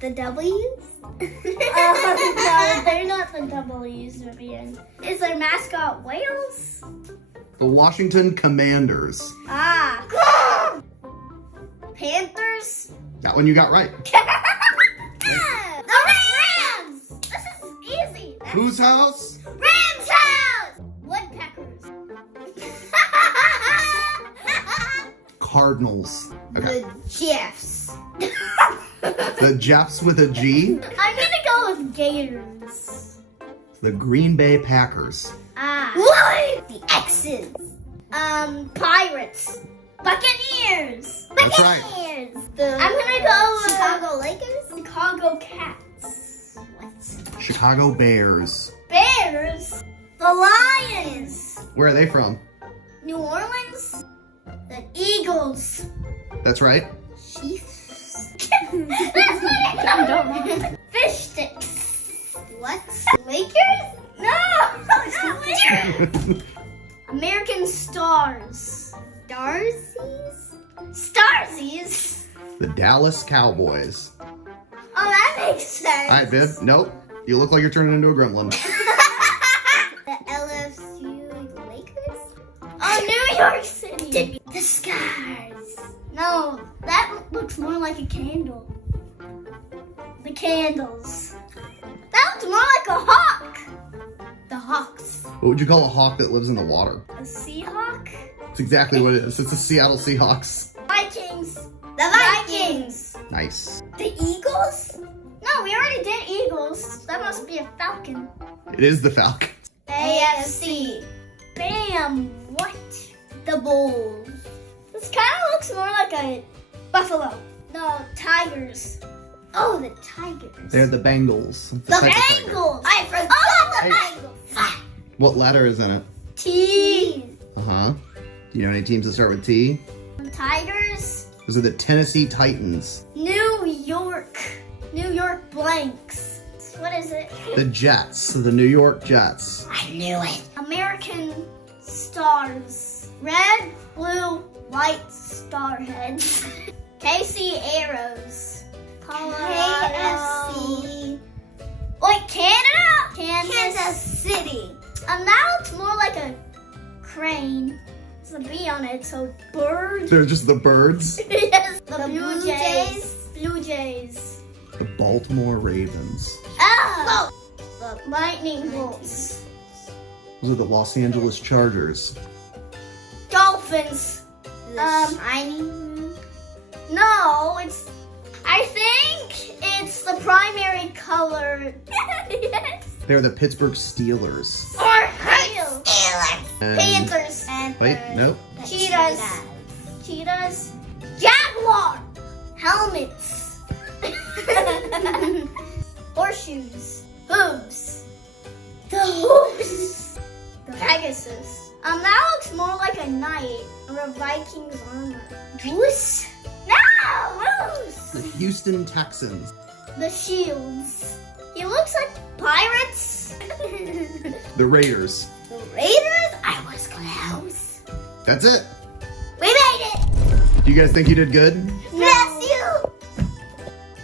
The W's? No, they're not the W's, Vivian. Is their mascot whales? The Washington Commanders. Ah. Panthers? That one you got right. The Rams! This is easy. Whose house? Rams house! Woodpeckers. Cardinals. Okay. The Jeffs. The Jeffs with a G. I'm gonna go with Gators. The Green Bay Packers. What? The X's. Pirates. Buccaneers. That's right. I'm gonna go with Chicago Lakers. Chicago Cats. What? Chicago Bears. Bears. The Lions. Where are they from? New Orleans. The Eagles. That's right. Chiefs. That's what I don't know. Fish sticks. What? Lakers? No, not Lakers. American Stars. Starsies? Starsies? The Dallas Cowboys. Oh, that makes sense. All right, Viv. Nope. You look like you're turning into a gremlin. The LSU Lakers? Oh, New York City. The Skies. No, that looks more like a candle. The Candles. That looks more like a hawk. The Hawks. What would you call a hawk that lives in the water? A Seahawk? That's exactly what it is. It's the Seattle Seahawks. Vikings. The Vikings. Nice. The Eagles? No, we already did Eagles. That must be a Falcon. It is the Falcons. AFC. Bam. What? The Bulls. This kind of looks more like a buffalo. No, Tigers. Oh, the Tigers. They're the Bengals. The Bengals. I forgot the Bengals. What letter is in it? T. Uh-huh. Do you know any teams that start with T? Tigers. Those are the Tennessee Titans. New York. New York blanks. What is it? The Jets. The New York Jets. I knew it. American stars. Red, blue, white starheads. KC Arrows. Colorado. KFC. Wait, Canada? Kansas City. Now it's more like a crane. There's a bee on it, so bird. They're just the birds. Yes, the Blue Jays. Blue Jays. The Baltimore Ravens. Oh! The Lightning Bolts. Those are the Los Angeles Chargers. Dolphins. Shining. No, I think it's the primary color. Yes. They're the Pittsburgh Steelers. Steelers. And- Panthers. Wait, nope. Cheetahs. Cheetahs. Jaguar. Helmets. Horseshoes. Hooves. The hooves. The Pegasus. That looks more like a knight or a Viking's armor. Goose? No, moose. The Houston Texans. The Shields. He looks like pirates. The Raiders. The Raiders? I was close. That's it. We made it. Do you guys think you did good?